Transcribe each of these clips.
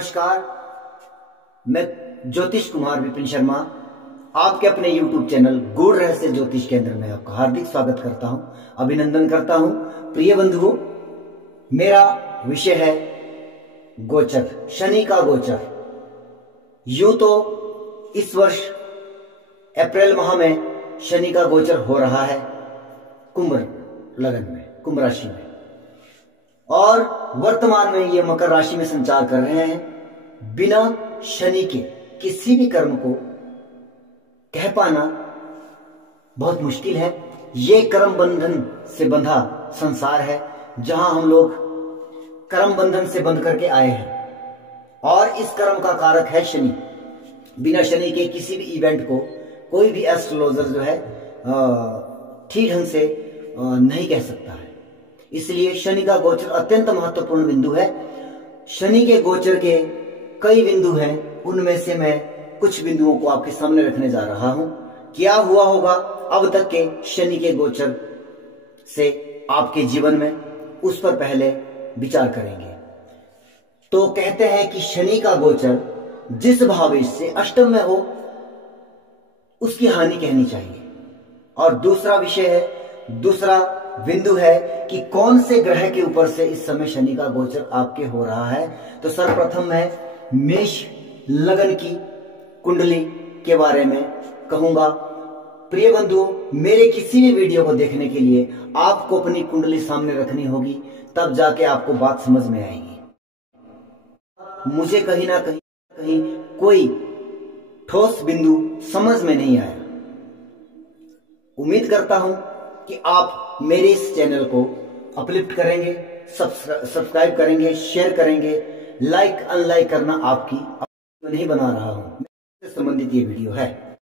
नमस्कार, मैं ज्योतिष कुमार विपिन शर्मा आपके अपने YouTube चैनल गूढ़ रहस्य ज्योतिष केंद्र में आपका हार्दिक स्वागत करता हूं, अभिनंदन करता हूं। प्रिय बंधुओं, मेरा विषय है गोचर, शनि का गोचर। यूं तो इस वर्ष अप्रैल माह में शनि का गोचर हो रहा है कुंभ लगन में, कुंभ राशि में, और वर्तमान में ये मकर राशि में संचार कर रहे हैं। बिना शनि के किसी भी कर्म को कह पाना बहुत मुश्किल है। ये कर्म बंधन से बंधा संसार है, जहां हम लोग कर्म बंधन से बंध करके आए हैं, और इस कर्म का कारक है शनि। बिना शनि के किसी भी इवेंट को कोई भी एस्ट्रोलॉजर जो है ठीक ढंग से नहीं कह सकता है। इसलिए शनि का गोचर अत्यंत महत्वपूर्ण बिंदु है। शनि के गोचर के कई बिंदु हैं, उनमें से मैं कुछ बिंदुओं को आपके सामने रखने जा रहा हूं। क्या हुआ होगा अब तक के शनि के गोचर से आपके जीवन में, उस पर पहले विचार करेंगे। तो कहते हैं कि शनि का गोचर जिस भावेश से अष्टम में हो उसकी हानि कहनी चाहिए। और दूसरा विषय है, दूसरा बिंदु है कि कौन से ग्रह के ऊपर से इस समय शनि का गोचर आपके हो रहा है। तो सर्वप्रथम मैं मेष लगन की कुंडली के बारे में कहूंगा। प्रिय बंधुओं, मेरे किसी भी वीडियो को देखने के लिए आपको अपनी कुंडली सामने रखनी होगी, तब जाके आपको बात समझ में आएगी। मुझे कहीं ना कहीं कोई ठोस बिंदु समझ में नहीं आया। उम्मीद करता हूं कि आप मेरे इस चैनल को अपलिफ्ट करेंगे, सब्सक्राइब करेंगे, शेयर करेंगे। लाइक अनलाइक करना आपकी नहीं बना रहा हूं, इससे संबंधित ये वीडियो है।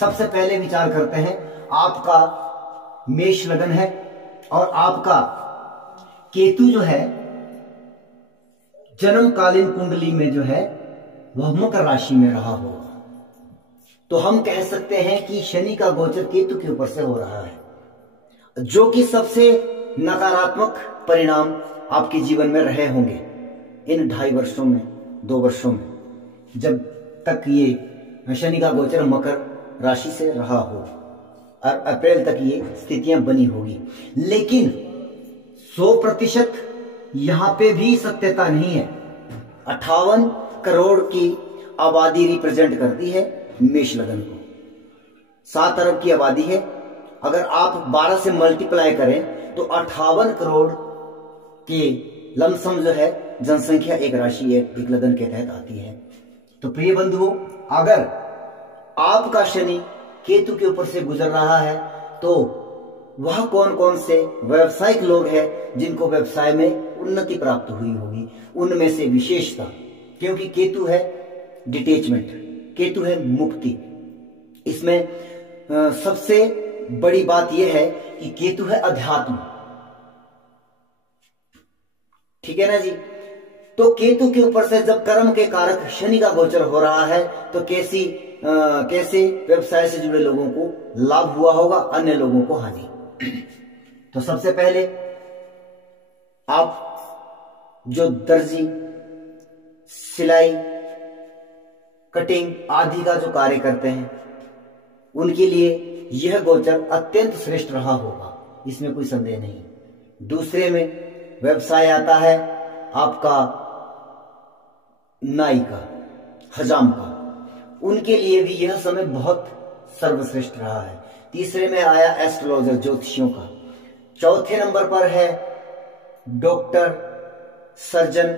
सबसे पहले विचार करते हैं, आपका मेष लगन है और आपका केतु जो है जन्मकालीन कुंडली में जो है वह मकर राशि में रहा होगा। तो हम कह सकते हैं कि शनि का गोचर केतु के ऊपर से हो रहा है, जो कि सबसे नकारात्मक परिणाम आपके जीवन में रहे होंगे इन 2.5 वर्षों में, 2 वर्षों में, जब तक ये शनि का गोचर मकर राशि से रहा हो, और अप्रैल तक ये स्थितियां बनी होगी। लेकिन 100% यहां पे भी सत्यता नहीं है। 58 करोड़ की आबादी रिप्रेजेंट करती है मेष लगन को। 7 अरब की आबादी है। अगर आप 12 से मल्टीप्लाई करें तो 58 करोड़ के लमसम जो है जनसंख्या एक राशि, एक लगन के तहत आती है। तो प्रिय बंधुओं, अगर आपका शनि केतु के ऊपर से गुजर रहा है तो वह कौन कौन से व्यवसायिक लोग हैं जिनको व्यवसाय में उन्नति प्राप्त हुई होगी, उनमें से विशेषता, क्योंकि केतु है डिटेचमेंट, केतु है मुक्ति। इसमें सबसे बड़ी बात यह है कि केतु है अध्यात्म, ठीक है ना जी। तो केतु के ऊपर से जब कर्म के कारक शनि का गोचर हो रहा है तो कैसे व्यवसाय से जुड़े लोगों को लाभ हुआ होगा, अन्य लोगों को हानि। तो सबसे पहले आप जो दर्जी, सिलाई, कटिंग आदि का जो कार्य करते हैं, उनके लिए यह गोचर अत्यंत श्रेष्ठ रहा होगा, इसमें कोई संदेह नहीं। दूसरे में व्यवसाय आता है आपका नाई का, हजाम का, उनके लिए भी यह समय बहुत सर्वश्रेष्ठ रहा है। तीसरे में आया एस्ट्रोलॉजर, ज्योतिषियों का। चौथे नंबर पर है डॉक्टर, सर्जन,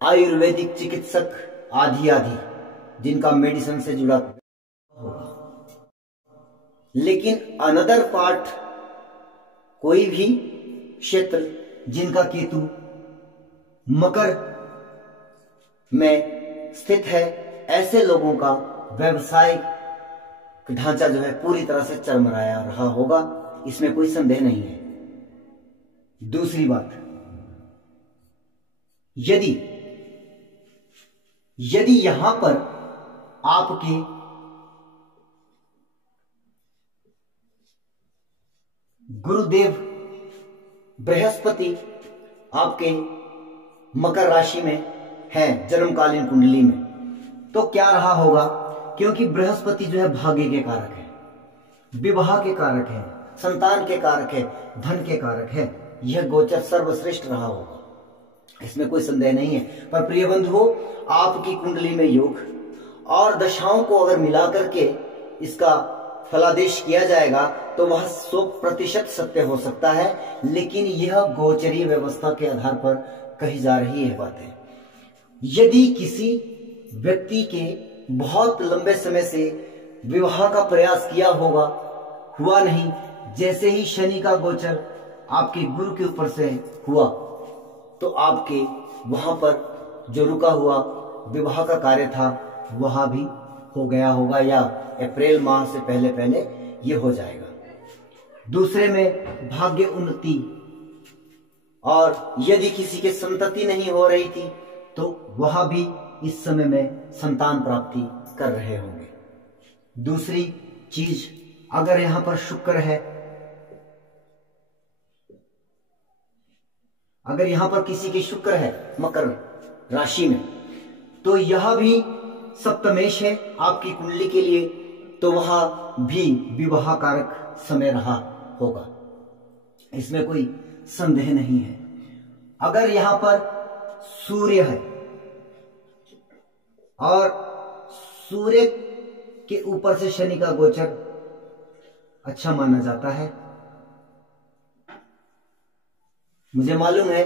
आयुर्वेदिक चिकित्सक आदि आदि, जिनका मेडिसिन से जुड़ा होगा। लेकिन अनदर पार्ट, कोई भी क्षेत्र जिनका केतु मकर में स्थित है, ऐसे लोगों का व्यवसायिक ढांचा जो है पूरी तरह से चरमराया रहा होगा, इसमें कोई संदेह नहीं है। दूसरी बात, यदि यहां पर आपके गुरुदेव बृहस्पति आपके मकर राशि में हैं जन्मकालीन कुंडली में, तो क्या रहा होगा? क्योंकि बृहस्पति जो है भाग्य के कारक है, विवाह के कारक है, संतान के कारक है, धन के कारक है, यह गोचर सर्वश्रेष्ठ रहा होगा, इसमें कोई संदेह नहीं है। पर प्रिय बंधुओं, आपकी कुंडली में योग और दशाओं को अगर मिलाकर के इसका फलादेश किया जाएगा तो वह 100% सत्य हो सकता है, लेकिन यह गोचरीय व्यवस्था के आधार पर कही जा रही है बातें। यदि किसी व्यक्ति के बहुत लंबे समय से विवाह का प्रयास किया होगा, हुआ नहीं, जैसे ही शनि का गोचर आपके गुरु के ऊपर से हुआ तो आपके वहां पर जो रुका हुआ विवाह का कार्य था वह भी हो गया होगा, या अप्रैल माह से पहले पहले ये हो जाएगा। दूसरे में भाग्य उन्नति, और यदि किसी के संतति नहीं हो रही थी तो वह भी इस समय में संतान प्राप्ति कर रहे होंगे। दूसरी चीज, अगर यहां पर शुक्र है, अगर यहां पर किसी के शुक्र है मकर राशि में, तो यह भी सप्तमेश है आपकी कुंडली के लिए, तो वह भी विवाह कारक समय रहा होगा, इसमें कोई संदेह नहीं है। अगर यहां पर सूर्य है और सूर्य के ऊपर से शनि का गोचर अच्छा माना जाता है। मुझे मालूम है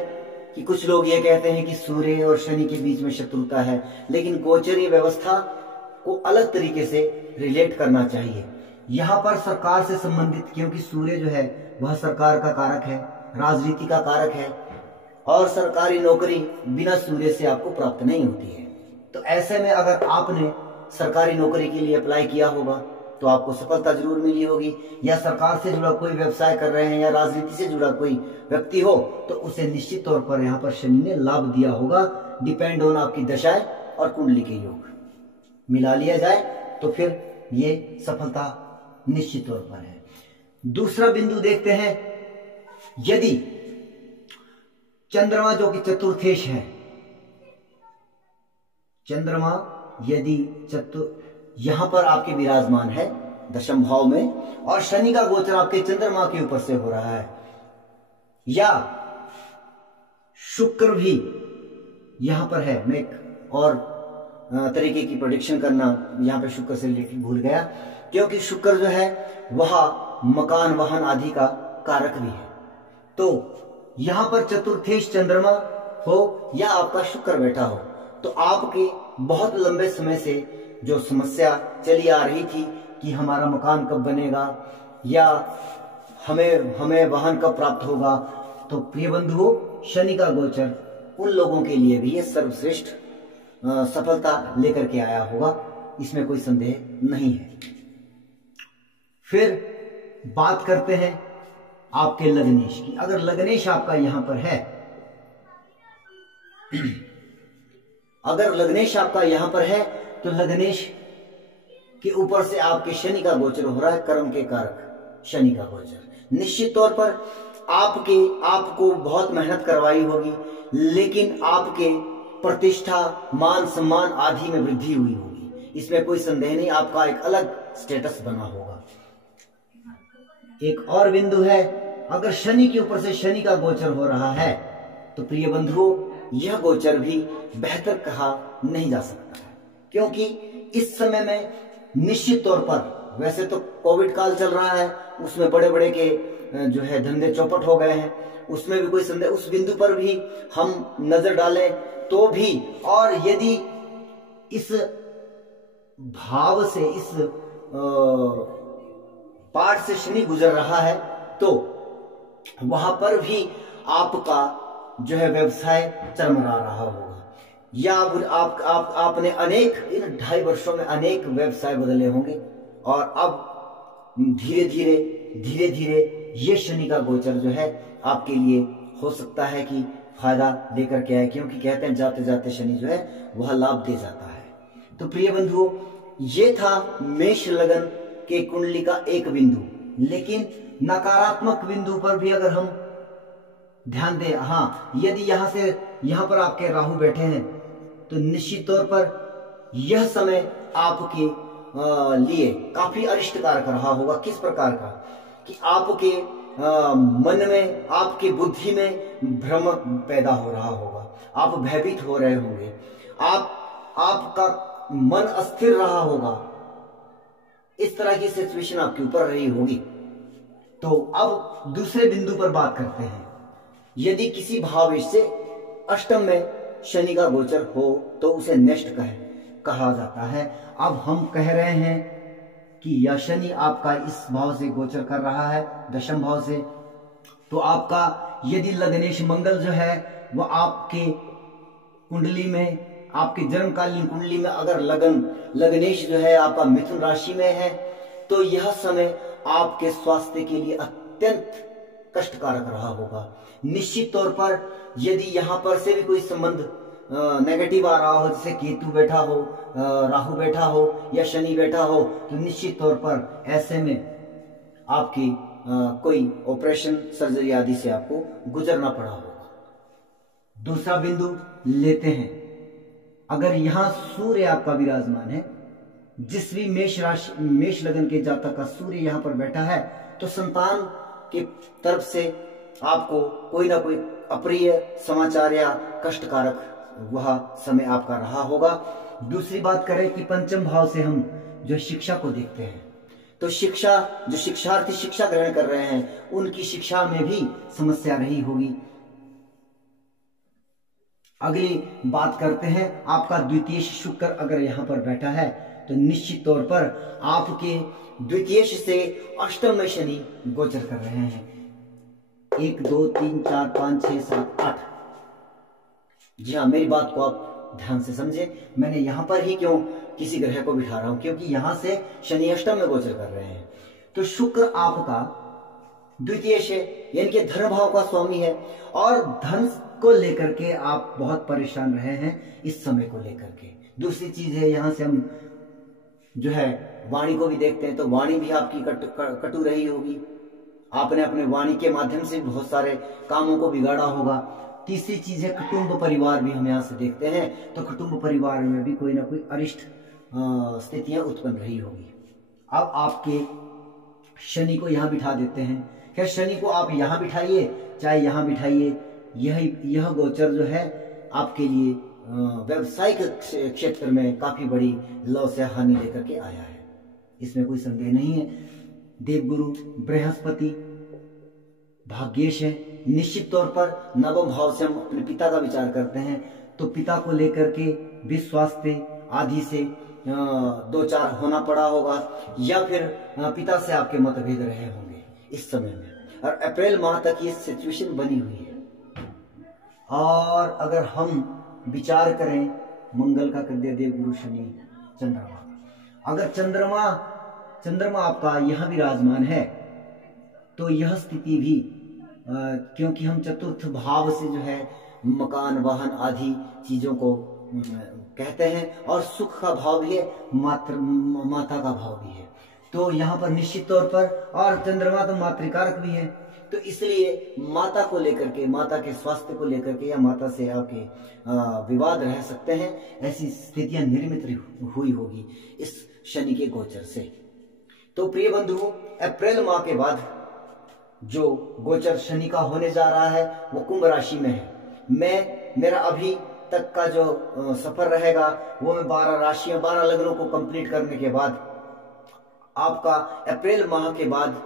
कि कुछ लोग ये कहते हैं कि सूर्य और शनि के बीच में शत्रुता है, लेकिन गोचरीय व्यवस्था को अलग तरीके से रिलेट करना चाहिए। यहां पर सरकार से संबंधित, क्योंकि सूर्य जो है वह सरकार का कारक है, राजनीति का कारक है, और सरकारी नौकरी बिना सूर्य से आपको प्राप्त नहीं होती है। तो ऐसे में अगर आपने सरकारी नौकरी के लिए अप्लाई किया होगा तो आपको सफलता जरूर मिली होगी, या सरकार से जुड़ा कोई व्यवसाय कर रहे हैं या राजनीति से जुड़ा कोई व्यक्ति हो तो उसे निश्चित तौर पर यहाँ पर शनि ने लाभ दिया होगा। डिपेंड ऑन आपकी दशाएं और कुंडली के योग मिला लिया जाए तो फिर ये सफलता निश्चित तौर पर है। दूसरा बिंदु देखते हैं, यदि चंद्रमा जो कि चतुर्थेश है, चंद्रमा यदि यहां पर आपके विराजमान है दशम भाव में, और शनि का गोचर आपके चंद्रमा के ऊपर से हो रहा है, या शुक्र भी यहां पर है, मैं एक और तरीके की प्रेडिक्शन करना यहां पे शुक्र से रिलेटेड भूल गया, क्योंकि शुक्र जो है वह मकान वाहन आदि का कारक भी है। तो यहां पर चतुर्थेश चंद्रमा हो या आपका शुक्र बैठा हो, तो आपके बहुत लंबे समय से जो समस्या चली आ रही थी कि हमारा मकान कब बनेगा या हमें वाहन कब प्राप्त होगा, तो प्रिय बंधुओं, शनि का गोचर उन लोगों के लिए भी ये सर्वश्रेष्ठ सफलता लेकर के आया होगा, इसमें कोई संदेह नहीं है। फिर बात करते हैं आपके लग्नेश की। अगर लग्नेश आपका यहां पर है, अगर लग्नेश आपका यहां पर है तो लग्नेश के ऊपर से आपके शनि का गोचर हो रहा है, कर्म के कारक शनि का गोचर। निश्चित तौर पर आपको बहुत मेहनत करवाई होगी, लेकिन आपके प्रतिष्ठा मान सम्मान आदि में वृद्धि हुई होगी, इसमें कोई संदेह नहीं, आपका एक अलग स्टेटस बना होगा। एक और बिंदु है, अगर शनि के ऊपर से शनि का गोचर हो रहा है तो प्रिय बंधुओं, यह गोचर भी बेहतर कहा नहीं जा सकता है, क्योंकि इस समय में निश्चित तौर पर, वैसे तो कोविड काल चल रहा है, उसमें बड़े बड़े के जो है धंधे चौपट हो गए हैं, उसमें भी कोई संदेह, उस बिंदु पर भी हम नजर डालें तो भी, और यदि इस भाव से, इस पाठ से शनि गुजर रहा है तो वहां पर भी आपका जो है व्यवसाय चरमरा रहा होगा, या आपने अनेक इन 2.5 वर्षों में अनेक व्यवसाय बदले होंगे, और अब धीरे धीरे ये शनि का गोचर जो है आपके लिए हो सकता है कि फायदा लेकर के आए, क्योंकि कहते हैं जाते जाते शनि जो है वह लाभ दे जाता है। तो प्रिय बंधुओं, ये था मेष लगन के कुंडली का एक बिंदु, लेकिन नकारात्मक बिंदु पर भी अगर हम ध्यान दें, हाँ, यदि यहां पर आपके राहु बैठे हैं तो निश्चित तौर पर यह समय आपके लिए काफी अरिष्टकारक रहा होगा। किस प्रकार का कि आपके मन में, आपके बुद्धि में भ्रम पैदा हो रहा होगा, आप भयभीत हो रहे होंगे, आपका मन अस्थिर रहा होगा, इस तरह की सिचुएशन आपके ऊपर रही होगी। तो अब दूसरे बिंदु पर बात करते हैं। यदि किसी भावेश से अष्टम में शनि का गोचर हो तो उसे नेष्ट कहा जाता है। अब हम कह रहे हैं कि यह शनि आपका इस भाव से गोचर कर रहा है, दशम भाव से, तो आपका यदि लग्नेश मंगल जो है वह आपके कुंडली में, आपके जन्मकालीन कुंडली में अगर लग्नेश जो है आपका मिथुन राशि में है, तो यह समय आपके स्वास्थ्य के लिए अत्यंत कष्टकारक रहा होगा। निश्चित तौर पर यदि यहां पर से भी कोई संबंध नेगेटिव आ रहा हो, जैसे केतु बैठा हो, राहु बैठा हो या शनि बैठा हो, तो निश्चित तौर पर ऐसे में आपकी कोई ऑपरेशन, सर्जरी आदि से आपको गुजरना पड़ा होगा। दूसरा बिंदु लेते हैं। अगर यहां सूर्य आपका विराजमान है, जिस भी मेष लगन के जातक का सूर्य यहां पर बैठा है, तो संतान के तरफ से आपको कोई ना कोई अप्रिय समाचार या कष्टकारक वह समय आपका रहा होगा। दूसरी बात करें कि पंचम भाव से हम जो शिक्षा को देखते हैं, तो शिक्षा, जो शिक्षार्थी शिक्षा ग्रहण कर रहे हैं, उनकी शिक्षा में भी समस्या रही होगी। अगली बात करते हैं, आपका द्वितीय शुक्र अगर यहां पर बैठा है, तो निश्चित तौर पर आपके द्वितीय से अष्टम में शनि गोचर कर रहे हैं। 1 2 3 4 5 6 7 8। जी हाँ, मेरी बात को आप ध्यान से समझे। मैंने यहां पर ही क्यों किसी ग्रह को बिठा रहा हूं, क्योंकि यहां से शनि अष्टम में गोचर कर रहे हैं। तो शुक्र आपका द्वितीय से यानी कि धन भाव का स्वामी है, और धन को लेकर के आप बहुत परेशान रहे हैं इस समय को लेकर के। दूसरी चीज है, यहां से हम जो है वाणी को भी देखते हैं, तो वाणी भी आपकी कटु रही होगी। आपने अपने वाणी के माध्यम से बहुत सारे कामों को बिगाड़ा होगा। तीसरी चीज है कुटुंब परिवार भी हम यहाँ से देखते हैं, तो कुटुंब परिवार में भी कोई ना कोई अरिष्ट स्थितियां उत्पन्न रही होगी। अब आपके शनि को यहाँ बिठा देते हैं। क्या शनि को आप यहाँ बिठाइए चाहे यहाँ बिठाइए, यह गोचर जो है आपके लिए व्यवसायिक क्षेत्र में काफी बड़ी लॉस या हानि लेकर के आया है, इसमें कोई संदेह नहीं है। देवगुरु बृहस्पति भाग्येश है। निश्चित तौर पर नवम भाव से हम अपने पिता का विचार करते हैं, तो पिता को लेकर के भी स्वास्थ्य आदि से 2-4 होना पड़ा होगा, या फिर पिता से आपके मतभेद रहे होंगे इस समय में, और अप्रैल माह तक ये सिचुएशन बनी हुई है। और अगर हम विचार करें मंगल का कर दिया देवगुरु शनि चंद्रमा, अगर चंद्रमा आपका यह विराजमान है, तो यह स्थिति भी क्योंकि हम चतुर्थ भाव से जो है मकान वाहन आदि चीजों को कहते हैं, और सुख का भाव भी है, माता का भाव भी है, तो यहाँ पर निश्चित तौर पर, और चंद्रमा तो मातृकारक भी है, तो इसलिए माता को लेकर के, माता के स्वास्थ्य को लेकर के या माता से आपके विवाद रह सकते हैं। ऐसी स्थितियां निर्मित हुई होगी इस शनि के गोचर से। तो प्रिय बंधुओं, अप्रैल माह के बाद जो गोचर शनि का होने जा रहा है वो कुंभ राशि में है। मेरा अभी तक का जो सफर रहेगा वो मैं 12 राशियां, 12 लग्नों को कंप्लीट करने के बाद आपका अप्रैल माह के बाद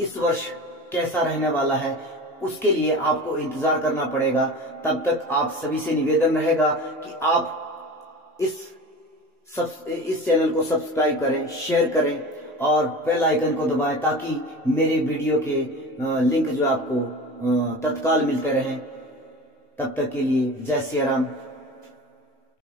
इस वर्ष कैसा रहने वाला है, उसके लिए आपको इंतजार करना पड़ेगा। तब तक आप सभी से निवेदन रहेगा कि आप इस चैनल को सब्सक्राइब करें, शेयर करें और बेल आइकन को दबाएं, ताकि मेरे वीडियो के लिंक जो आपको तत्काल मिलते रहें। तब तक के लिए जय सिया राम।